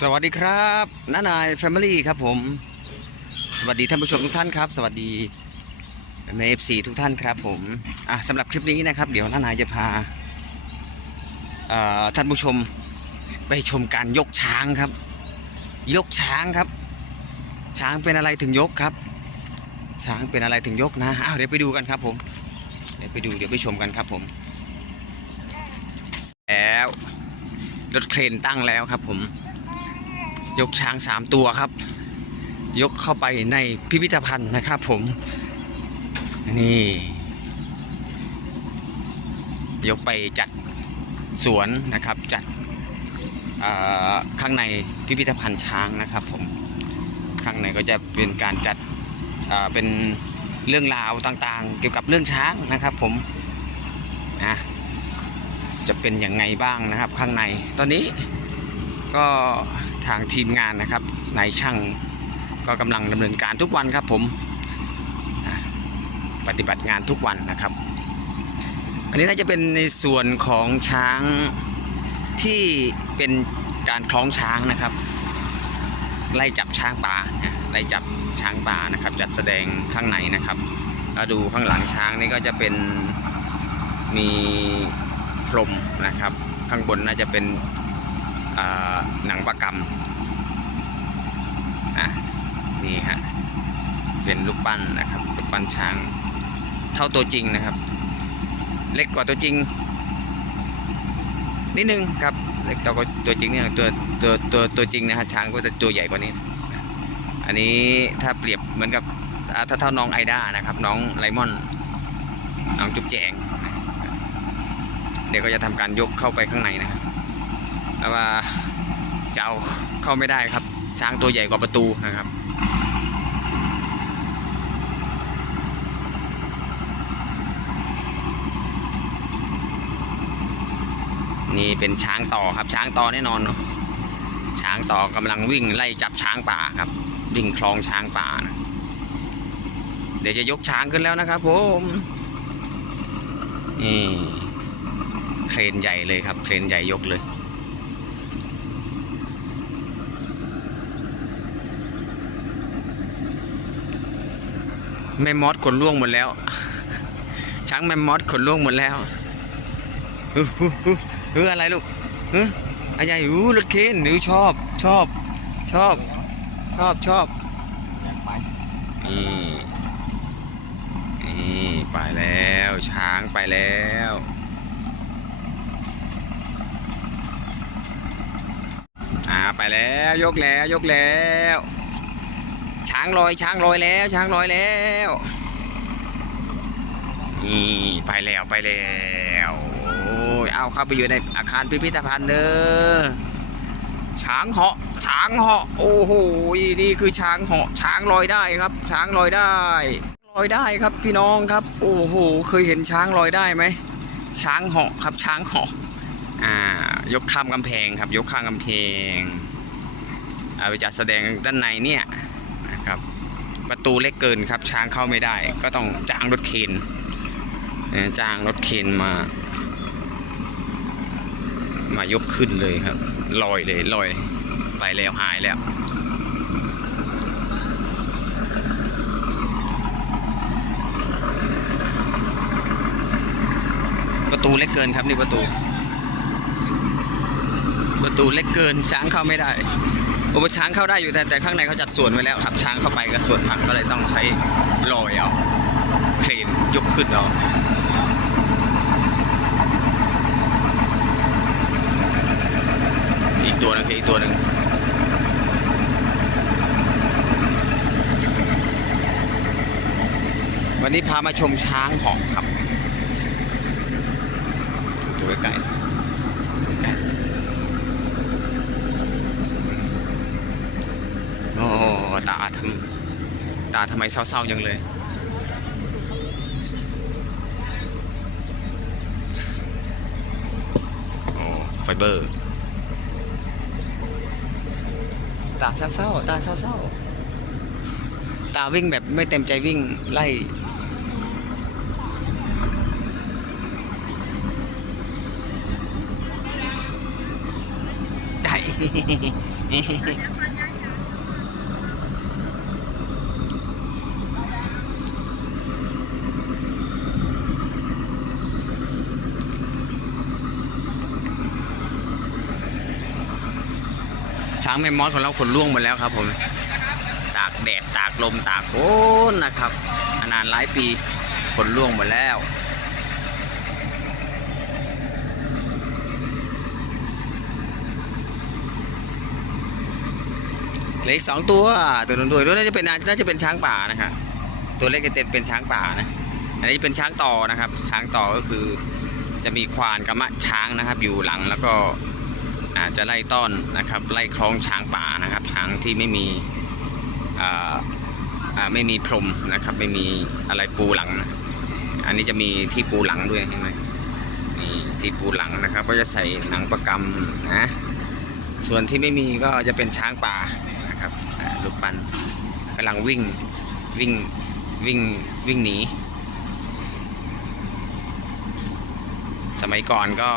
สวัสดีครับน้านายแฟมิลี่ครับผม สวัสดีท่านผู้ชมทุกท่านครับ สวัสดีเอฟซีทุกท่านครับผมอะสำหรับคลิปนี้นะครับ เดี๋ยวน้านายจะพาท่านผู้ชมไปชมการยกช้างครับ ยกช้างครับ ช้างเป็นอะไรถึงยกครับ ช้างเป็นอะไรถึงยกนะอ้าวเดี๋ยวไปดูกันครับผมเดี๋ยวไปดูเดี๋ยวไปชมกันครับผม แล้วรถเครนตั้งแล้วครับผม ยกช้างสามตัวครับ ยกเข้าไปในพิพิธภัณฑ์นะครับผม นี่ ยกไปจัดสวนนะครับจัดข้างในพิพิธภัณฑ์ช้างนะครับผมข้างในก็จะเป็นการจัดเเป็นเรื่องราวต่างๆ เกี่ยวกับเรื่องช้างนะครับผมนะจะเป็นอยังไงบ้างนะครับข้างในตอนนี้ก็ ทางทีมงานนะครับนายช่างก็กำลังดำเนินการทุกวันครับผมปฏิบัติงานทุกวันนะครับ อันนี้น่าจะเป็นในส่วนของช้างที่เป็นการคล้องช้างนะครับ ไล่จับช้างป่าไล่จับช้างป่านะครับ จัดแสดงข้างในนะครับแล้วดูข้างหลังช้างนี่ก็จะเป็นมีพรมนะครับ ข้างบนน่าจะเป็น หนังประกำอะนี่ฮะเป็นรูปปั้นนะครับรูปปั้นช้างเท่าตัวจริงนะครับ เล็กกว่าตัวจริงนิดนึงครับเล็กตัวาตัวจริงเนี่ยตัวตัวตัวตัวจริงนะฮะช้างก็จะตัวใหญ่กว่านี้ อันนี้ถ้าเปรียบเหมือนกับถ้าเท่าน้องไอด้านะครับ น้องไลมอน น้องจุ๊บแจง เดี๋ยวก็จะทำการยกเข้าไปข้างในนะครับแต่ว่า จะเอาเข้าไม่ได้ครับ ช้างตัวใหญ่กว่าประตูนะครับ นี่เป็นช้างต่อครับ ช้างต่อแน่นอนนอะช้างต่อกำลังวิ่งไล่จับช้างป่าครับ วิ่งคลองช้างป่านะเดี๋ยวจะยกช้างขึ้นแล้วนะครับผมนี่เครนใหญ่เลยครับ เครนใหญ่ยกเลย แม่มอสขนล่วงหมดแล้ว ช้างแม่มอสขนล่วงหมดแล้วฮึฮึฮึฮึอะไรลูกฮึอะไรหูรถเคนหนูชอบ ชอบ ชอบ ชอบชอบนี่นี่ไปแล้ว ช้างไปแล้วอ่าไปแล้วยกแล้วยกแล้ว ช้างลอยช้างลอยแล้ว ช้างลอยแล้วนี่ไปแล้วไปแล้วโอ้ยเอาเข้าไปอยู่ในอาคารพิพิธภัณฑ์เด้อช้างเหาะช้างเหาะโอ้โหนี่คือช้างเหาะช้างลอยได้ครับ ช้างลอยได้ลอยได้ครับพี่น้องครับ โอ้โหเคยเห็นช้างลอยได้ไหมช้างเหาะครับช้างเหาะอ่ายกข้ามกำแพงครับ ยกข้ามกำแพงเอาไปจัดแสดงด้านในเนี่ย ประตูเล็กเกินครับ ช้างเข้าไม่ได้ ก็ต้องจ้างรถเคนจ้างรถเคนมา มายกขึ้นเลยครับลอยเลยลอยไปแล้วหายแล้วประตูเล็กเกินครับนี่ประตู ประตูเล็กเกินช้างเข้าไม่ได้ โอ้ช้างเข้าได้อยู่แต่แต่ข้างในเขาจัดสวนไว้แล้วครับช้างเข้าไปก็สวนผักก็เลยต้องใช้ลอยเอาเครนยกขึ้นเอาอีกตัวหนึงอีกตัวหนึ่งวันนี้พามาชมช้างหอกครับ ตัวใกล้ๆใกล้ๆ โอ้ตาทำ ตาทำไมเศร้าๆยังเลย โอ้ไฟเบอร์ ตาเศร้าๆตาเศร้าๆตาวิ่งแบบไม่เต็มใจวิ่งไล่ใจ ช้างแมมมอสของเราขนล่วงหมดแล้วครับผม ตากแดดตากลมตากฝนนะครับนานหลายปีขนล่วงหมดแล้วเหลืออีกสองตัวตัวนู้นตัวนู้นน่าจะเป็นน่าจะเป็นช้างป่านะครับตัวเล็กจะเป็นเป็นช้างป่านะ อันนี้เป็นช้างต่อนะครับ ช้างต่อก็คือจะมีควานกับมะช้างนะครับ อยู่หลังแล้วก็ จจะไล่ต้อนนะครับ ไล่คล้องช้างป่านะครับ ช้างที่ไม่มีไม่มีพรมนะครับ ไม่มีอะไรปูหลังนะอันนี้จะมีที่ปูหลังด้วยเห็นไหมนี่ที่ปูหลังนะครับ ก็จะใส่หนังประกำนะส่วนที่ไม่มีก็จะเป็นช้างป่านะครับลูกปันกำลังวิ่งวิ่งวิ่งวิ่งหนีสมัยก่อนก็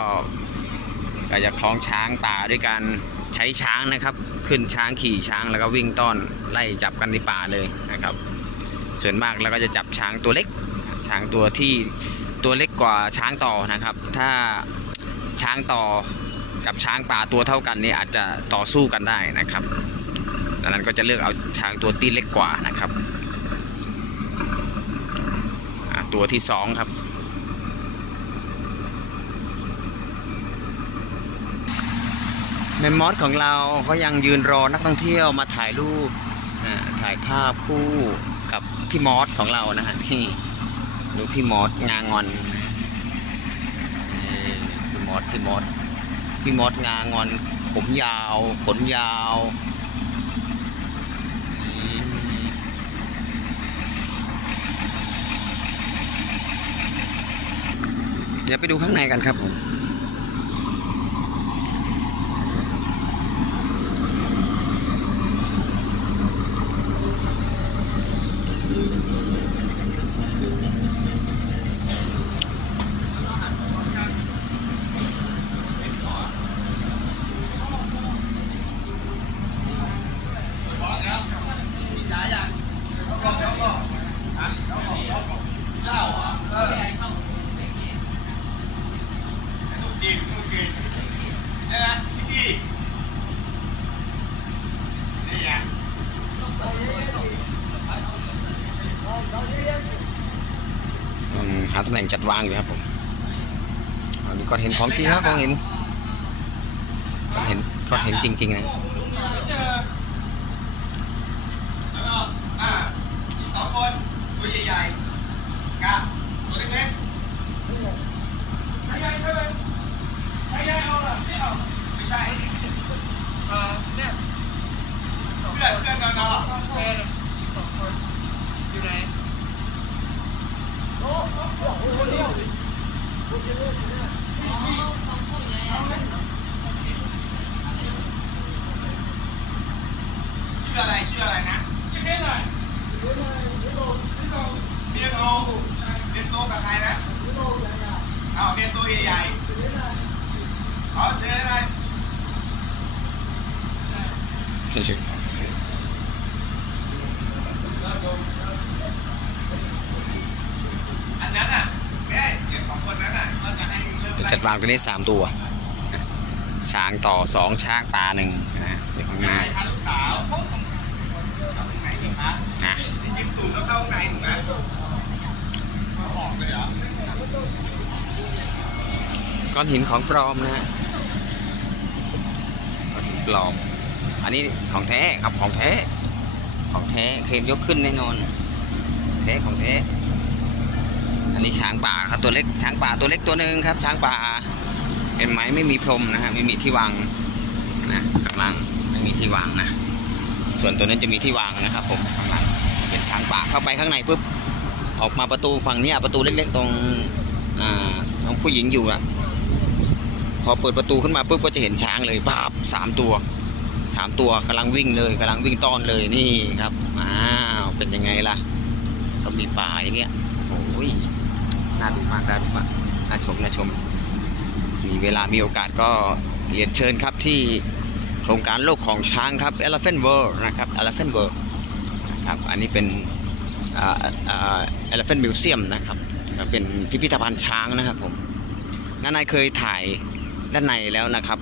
ก็จะคล้องช้างป่าด้วยการใช้ช้างนะครับ ขึ้นช้างขี่ช้างแล้วก็วิ่งต้อนไล่จับกันในป่าเลยนะครับ ส่วนมากแล้วก็จะจับช้างตัวเล็ก ช้างตัวที่ตัวเล็กกว่าช้างต่อนะครับ ถ้าช้างต่อกับช้างป่าตัวเท่ากันนี่อาจจะต่อสู้กันได้นะครับดังนั้นก็จะเลือกเอาช้างตัวที่เล็กกว่านะครับ ตัวที่สองครับ แมมมอสของเราก็ยังยืนรอนักท่องเที่ยวมาถ่ายรูปถ่ายภาพคู่กับพี่มอสของเรานะฮะนี่ดูพี่มอสงางอนพี่มอสพี่มอสพี่มอสงางอน ผมยาว ขนยาวเดี๋ยวไปดูข้างในกันครับผม อืมหาตำแหน่ง จัดวางอยู่ครับผมอันนี้ก็เห็นของจริงครับก็เห็นก็เห็นก็เห็นจริง ๆ นะ อ่าอีกสองคนตัวใหญ่ๆกับตัวเล็กๆใหญ่ใช่ไหมใหญ่เอาล่ะไม่เอาไม่ใช่ เอ่อเนี่ยสอง เพื่อนเพื่อนกันเนาะ แฟนสองคนอยู่ไหน ชื่ออะไรชื่ออะไรนะจะได้หน่อยเบียโซเบียโซกับใครนะอ้าวเบียโซใหญ่ๆเอาเจออะไรอันนั้นอะแม่เดี๋ยวสองคนนั้นอะเขาจะให้เริ่มเดี๋ยวจัดวางตัวนี้สามตัว ช้างต่อสองช้างป่าหนึ่งนะเดี๋ยวข้างหน้า พาลูกสาวเข้าตรงไห นะก้อนหินของปลอมนะฮะก้อนหินปลอม อันนี้ของแท้ครับของแท้ ของแท้เคลมยกขึ้นแน่นอน แท้ของแท้ อันนี้ช้างป่าครับตัวเล็กช้างป่าตัวเล็กตัวหนึ่งครับ ช้างป่าเห็นไหมไม่มีพรมนะฮะไม่มีที่วางนะข้างล่างไม่มีที่วางนะ ส่วนตัวนั้นจะมีที่วางนะครับ ผมข้างหลังเป็นช้างป่าเข้าไปข้างในปุ๊บออกมาประตูฝั่งนี้ประตูเล็กๆตรงอ่าตรงผู้หญิงอยู่อะพอเปิดประตูขึ้นมาปุ๊บก็จะเห็นช้างเลยปาบสามตัวสามตัวกำลังวิ่งเลยกำลังวิ่งต้อนเลยนี่ครับอ้าวเป็นยังไงล่ะ ก็มีป่าอย่างเงี้ยโอ้ยน่าดูมากน่าดูมากน่าชมน่าชมมีเวลามีโอกาสก็เรียนเชิญครับที่ ครงการโลกของช้างครับ Elephant World นะครับ Elephant World นะครับอันนี้เป็นอ่าอ่า Elephant Museum นะครับเป็นพิพิธภัณฑ์ช้างนะครับผมน้านายเคยถ่ายด้านในแล้วนะครับ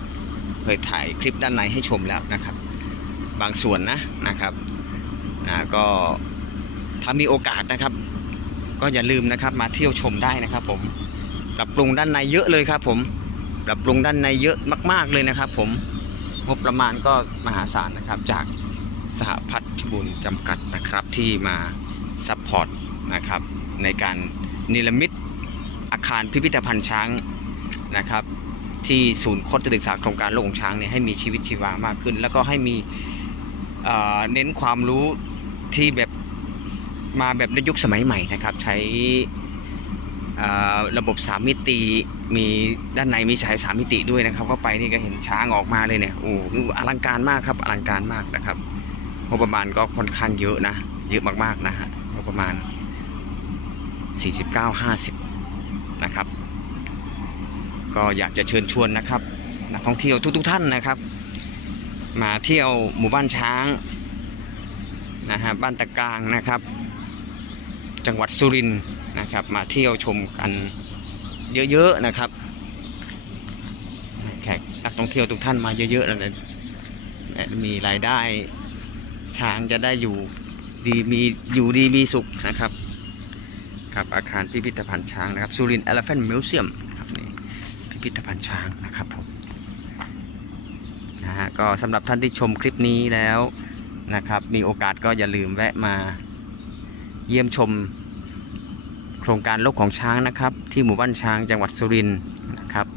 เคยถ่ายคลิปด้านในให้ชมแล้วนะครับ บางส่วนนะนะครับก็ถ้ามีโอกาสนะครับ ก็อย่าลืมนะครับมาเที่ยวชมได้นะครับ ผมปรับปรุงด้านในเยอะเลยครับ ผมปรับปรุงด้านในเยอะมาก ๆเลยนะครับ ผม งบประมาณก็มหาศาลนะครับจากสหพัฒน์บุญจำกัดนะครับที่มาซัพพอร์ตนะครับในการนิรมิตอาคารพิพิธภัณฑ์ช้างนะครับที่ศูนย์โคตรศึกษาโครงการโลกของช้างเนี่ยให้มีชีวิตชีวามากขึ้น แล้วก็ให้มีเเน้นความรู้ที่แบบมาแบบในยุคสมัยใหม่นะครับ ใช้ ระบบสามมิติมีด้านในมีฉายสามมิติด้วยนะครับเข้าไปนี่ก็เห็นช้างออกมาเลยเนี่ยโอ้โหอลังการมากครับอลังการมากนะครับงบประมาณก็ค่อนข้างเยอะนะ เยอะมากๆนะฮะงบประมาณ 49-50 นะครับ ก็อยากจะเชิญชวนนะครับนักท่องเที่ยวทุกๆท่านนะครับ มาเที่ยวหมู่บ้านช้างนะฮะบ้านตะกลางนะครับ จังหวัดสุรินทร์นะครับ มาเที่ยวชมกันเยอะๆนะครับแขกนักท่องเที่ยวทุกท่านมาเยอะๆเลยมีรายได้ช้างจะได้อยู่ดีมีอยู่ดีมีสุขนะครับครับอาคารพิพิธภัณฑ์ช้างนะครับสุรินทร์ Elephant Museum ครับนี่พิพิธภัณฑ์ช้างนะครับผมนะฮะก็สำหรับท่านที่ชมคลิปนี้แล้วนะครับ มีโอกาสก็อย่าลืมแวะมา เยี่ยมชม โครงการโลกของช้างนะครับ ที่หมู่บ้านช้างจังหวัดสุรินทร์นะครับ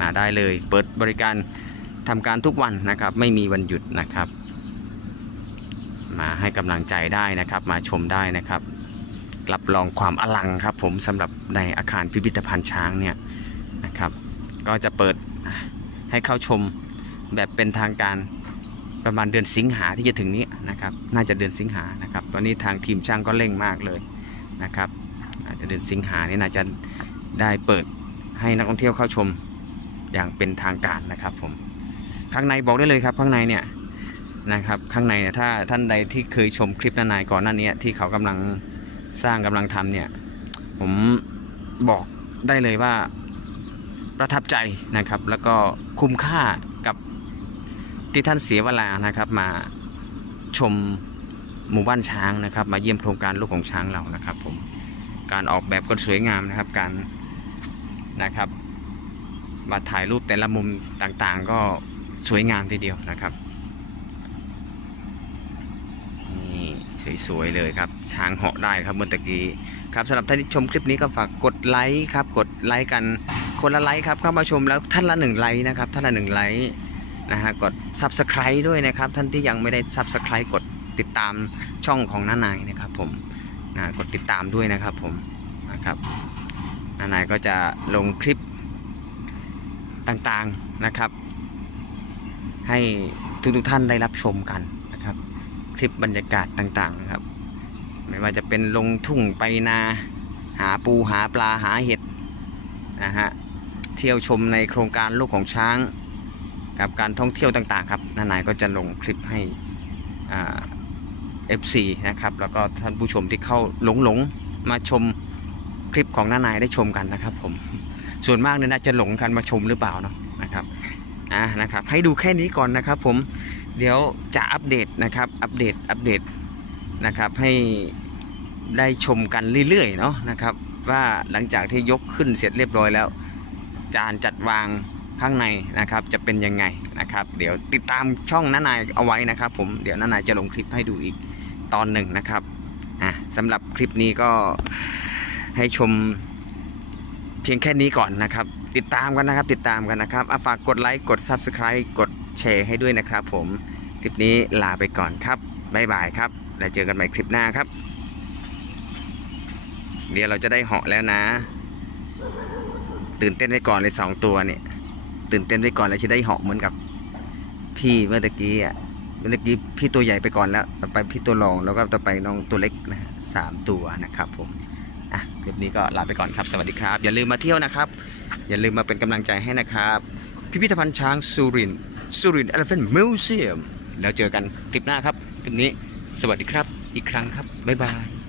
มาได้เลย เปิดบริการทำการทุกวันนะครับ ไม่มีวันหยุดนะครับ มาให้กำลังใจได้นะครับ มาชมได้นะครับรับรองความอลังครับ ผมสำหรับในอาคารพิพิธภัณฑ์ช้างเนี่ยนะครับ ก็จะเปิดให้เข้าชมแบบเป็นทางการ ประมาณเดือนสิงหาที่จะถึงนี้นะครับ น่าจะเดือนสิงหานะครับ ตอนนี้ทางทีมช่างก็เร่งมากเลยนะครับอาจจะเดือนสิงหานี่น่าจะได้เปิดให้นักท่องเที่ยวเข้าชมอย่างเป็นทางการนะครับผมข้างในบอกได้เลยครับข้างในเนี่ยนะครับข้างในเนี่ยถ้าท่านใดที่เคยชมคลิปด้านในก่อนหน้านี้ที่เขากำลังสร้างกำลังทำเนี่ยผมบอกได้เลยว่าประทับใจนะครับ แล้วก็คุ้มค่า ที่ท่านเสียเวลานะครับมาชมหมู่บ้านช้างนะครับ มาเยี่ยมโครงการลูกของช้างเรานะครับ ผมการออกแบบก็สวยงามนะครับ การนะครับ มาถ่ายรูปแต่ละมุมต่างๆ ก็สวยงามทีเดียวนะครับนี่สวยๆเลยครับ ช้างเหาะได้ครับเมื่อตะกี้ครับสำหรับท่านที่ชมคลิปนี้ก็ฝากกดไลค์ครับ กดไลค์กันคนละไลค์ครับเข้ามาชมแล้วท่านละหนึ่งไลค์นะครับ ท่านละหนึ่งไลค์ นะฮะกด Subscribe ด้วยนะครับ ท่านที่ยังไม่ได้ Subscribe กดติดตามช่องของน้านายนะครับผมนะกดติดตามด้วยนะครับผมนะครับน้านายก็จะลงคลิปต่างๆนะครับ ให้ทุกๆท่านได้รับชมกันนะครับ คลิปบรรยากาศต่างๆนะครับ ไม่ว่าจะเป็นลงทุ่งไปนาหาปูหาปลาหาเห็ดนะฮะเที่ยวชมในโครงการลูกของช้าง กับการท่องเที่ยวต่างๆครับนานายก็จะลงคลิปให้เอ่า FC นะครับแล้วก็ท่านผู้ชมที่เข้าหลงหลงๆมาชมคลิปของน้านายได้ชมกันนะครับผมส่วนมากเนี่ยน่าจะหลงกันมาชมหรือเปล่าเนาะนะครับอ่านะครับให้ดูแค่นี้ก่อนนะครับผมเดี๋ยวจะอัปเดตนะครับอัปเดตอัปเดตนะครับให้ได้ชมกันเรื่อยๆเนาะนะครับว่าหลังจากที่ยกขึ้นเสร็จเรียบร้อยแล้ว จานจัดวาง ข้างในนะครับจะเป็นยังไงนะครับ เดี๋ยวติดตามช่องน้านายเอาไว้นะครับ ผมเดี๋ยวน้านายจะลงคลิปให้ดูอีกตอนหนึ่งนะครับอะสำหรับคลิปนี้ก็ให้ชมเพียงแค่นี้ก่อนนะครับ ติดตามกันนะครับ ติดตามกันนะครับฝากกดไลค์กด Subscribe กดแชร์ให้ด้วยนะครับ ผมคลิปนี้ลาไปก่อนครับบ๊ายบายครับ แล้วเจอกันใหม่คลิปหน้าครับ เดี๋ยวเราจะได้เหาะแล้วนะ ตื่นเต้นไว้ก่อนเลยสองตัวเนี่ย ตื่นเต้นไว้ก่อนแล้วจะได้เหาะเหมือนกับพี่เมื่อตะกี้อะเมื่อตะกี้พี่ตัวใหญ่ไปก่อนแล้วต่อไปพี่ตัวรองแล้วก็ต่อไปน้องตัวเล็กนะสามตัวนะครับผมอะคลิปนี้ก็ลาไปก่อนครับสวัสดีครับ อย่าลืมมาเที่ยวนะครับ อย่าลืมมาเป็นกำลังใจให้นะครับ พิพิธภัณฑ์ช้างสุรินสุรินทร์ Elephant Museum แล้วเจอกันคลิปหน้าครับคลิปนี้สวัสดีครับ อีกครั้งครับบ๊ายบาย